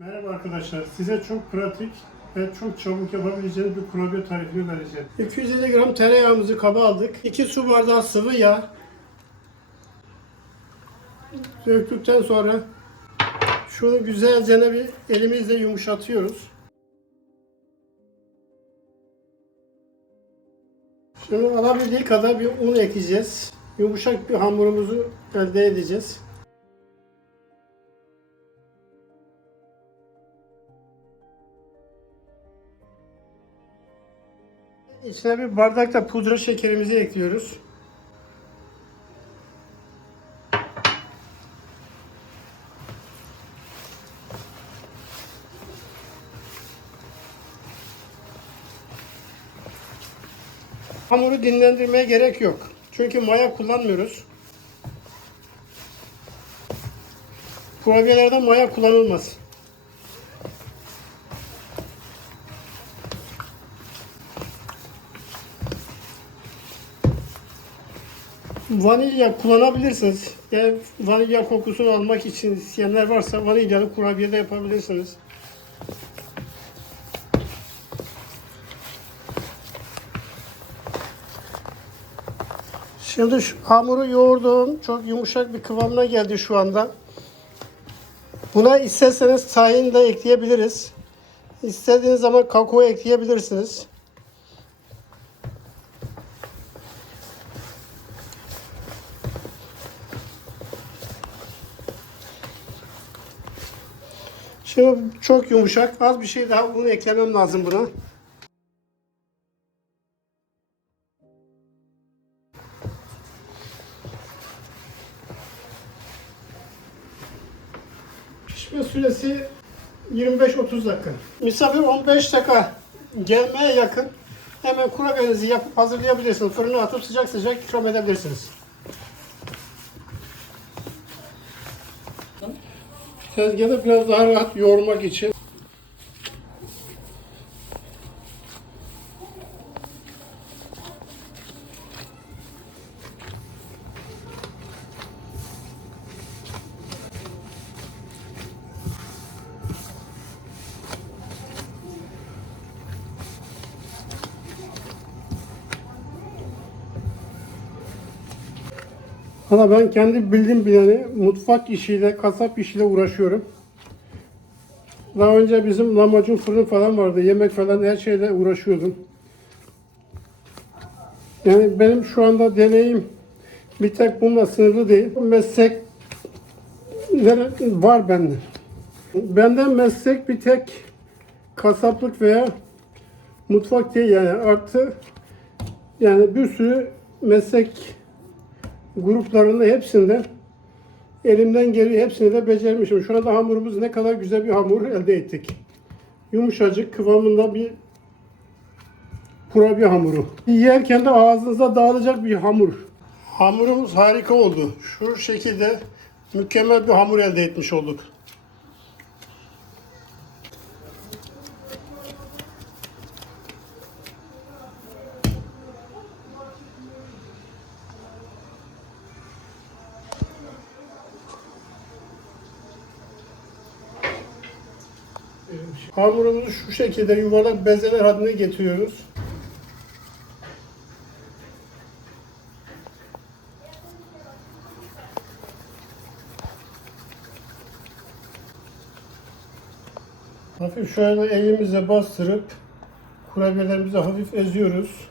Merhaba arkadaşlar. Size çok pratik ve çok çabuk yapabileceğiniz bir kurabiye tarifini vereceğim. 250 gram tereyağımızı kaba aldık. 2 su bardağı sıvı yağ. Döktükten sonra şunu güzelce bir elimizle yumuşatıyoruz. Şimdi alabildiği kadar bir un ekleyeceğiz. Yumuşak bir hamurumuzu elde edeceğiz. İçine bir bardakta pudra şekerimizi ekliyoruz. Hamuru dinlendirmeye gerek yok. Çünkü maya kullanmıyoruz. Kurabiyelerde maya kullanılmaz. Vanilya kullanabilirsiniz. Yani vanilya kokusunu almak için isteyenler varsa vanilyalı kurabiye de yapabilirsiniz. Şimdi şu hamuru yoğurdum. Çok yumuşak bir kıvamına geldi şu anda. Buna isterseniz tahin de ekleyebiliriz. İstediğiniz zaman kakao ekleyebilirsiniz. Şimdi çok yumuşak. Az bir şey daha un eklemem lazım buna. Pişme süresi 25-30 dakika. Misafir 15 dakika gelmeye yakın. Hemen kurabiyenizi yapıp hazırlayabilirsiniz. Fırına atıp sıcak sıcak ikram edebilirsiniz. Tezgahı biraz daha rahat yoğurmak için. Valla ben kendi bildiğim bileni mutfak işiyle, kasap işiyle uğraşıyorum. Daha önce bizim lahmacun fırın falan vardı. Yemek falan her şeyle uğraşıyordum. Yani benim şu anda deneyim bir tek bununla sınırlı değil. Meslek var bende. Benden meslek bir tek kasaplık veya mutfak değil yani artı yani bir sürü meslek gruplarında hepsinde elimden geliyor hepsini de becermişim. Şu anda hamurumuz ne kadar güzel bir hamur elde ettik. Yumuşacık kıvamında bir kurabiye hamuru. Yerken de ağzınıza dağılacak bir hamur. Hamurumuz harika oldu. Şu şekilde mükemmel bir hamur elde etmiş olduk. Hamurumuzu şu şekilde yuvarlak bezeler haline getiriyoruz. Hafif şöyle elimizle bastırıp kurabiyelerimizi hafif eziyoruz.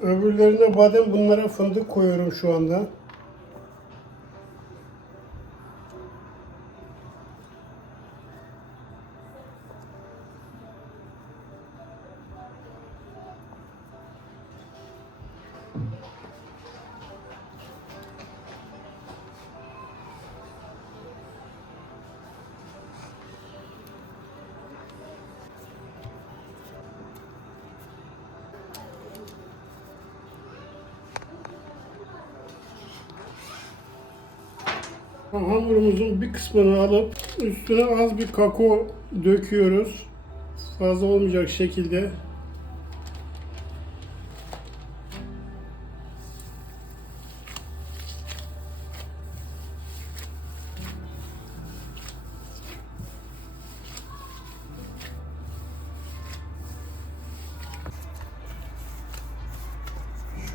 Öbürlerine badem bunlara fındık koyuyorum şu anda. Hamurumuzun bir kısmını alıp üstüne az bir kakao döküyoruz. Fazla olmayacak şekilde.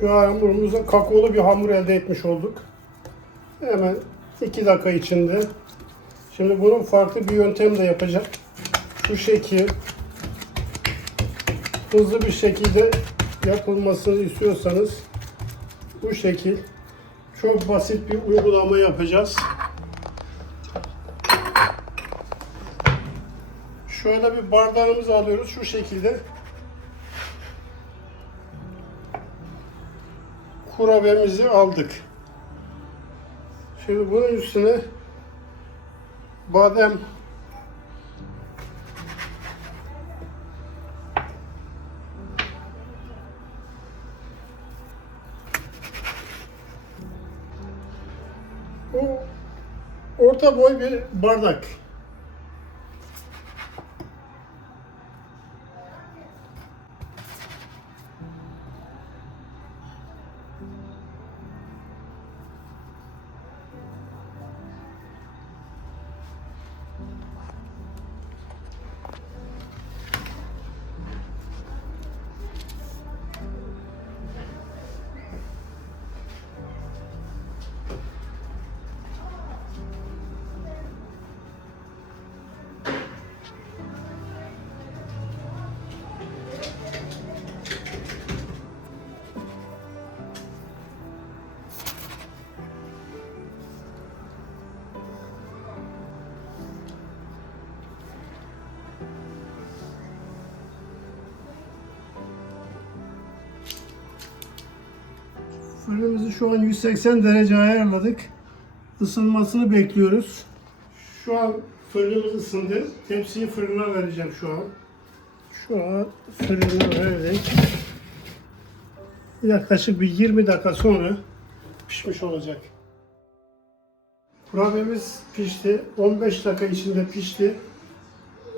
Şu an hamurumuza kakaolu bir hamur elde etmiş olduk. Hemen 2 dakika içinde. Şimdi bunun farklı bir yöntemle yapacak. Şu şekil hızlı bir şekilde yapılmasını istiyorsanız bu şekil çok basit bir uygulama yapacağız. Şöyle bir bardağımızı alıyoruz şu şekilde. Kurabemizi aldık. Şimdi bunun üstüne badem Bu orta boy bir bardak. Fırınımızı şu an 180 derece ayarladık. Isınmasını bekliyoruz. Şu an fırınımız ısındı. Tepsiyi fırına vereceğim şu an. Şu an fırına verdik. Yaklaşık bir 20 dakika sonra pişmiş olacak. Kurabiyemiz pişti. 15 dakika içinde pişti.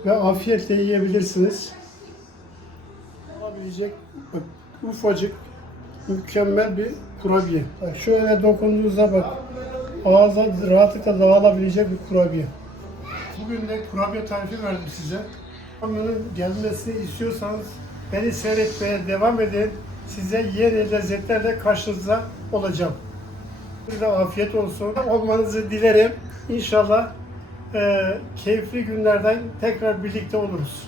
Ve afiyetle yiyebilirsiniz. Olabilecek ufacık mükemmel bir kurabiye. Bak şöyle dokunduğunuzda bak ağza rahatlıkla dağılabilecek bir kurabiye. Bugün de kurabiye tarifi verdim size. Bunun gelmesini istiyorsanız beni seyretmeye devam edin. Size yeni lezzetlerle karşınızda olacağım. Size afiyet olsun. Olmanızı dilerim. İnşallah eee keyifli günlerden tekrar birlikte oluruz.